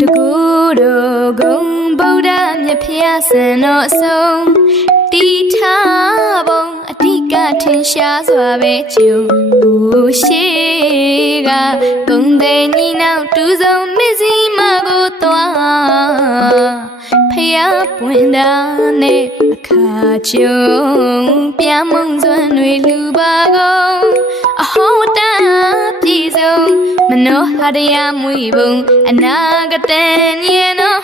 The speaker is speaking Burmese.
တကူတော်ဂုံဗုဒ္ဓမြတ်ဖျားစံတော်ဆုံးတီထားပုံအတိကထင်ရှားစွာပဲကျုံဘူးရှိကဂုံတဲ့ညီနောင်တူဆုံးမစ္စည်းမကိုသွားဖျားပွင့်တာနဲ့အခါကျုံပြမုံစွမ်းတွေလူပါကုန်အဟောတာပြည်စုံမနောဟာရယမွေပုံအနာဂတန်ညေနော